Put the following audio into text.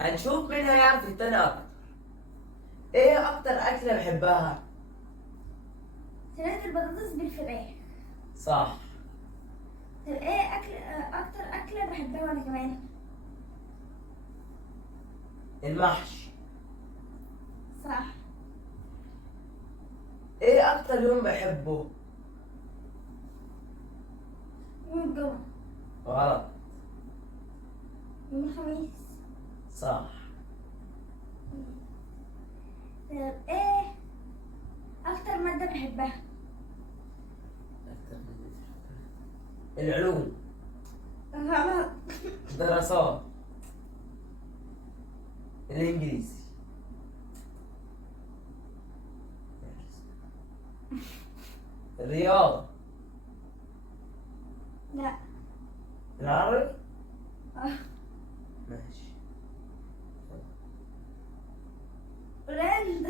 هنشوف مين هيعرف التاني اكتر. ايه اكتر اكلة بحبها؟ صينية البطاطس بالفراخ. صح. طب ايه اكتر اكلة بحبها وانا كمان؟ المحشي. صح. ايه اكتر يوم بحبه؟ يوم الجمعة. غلط. يوم الخميس. صح. طب ايه اكتر مادة بحبها؟ العلوم. غلط. دراسات. الانجليزي. الرياضة. لا. العربي. آه. ماشي. رند.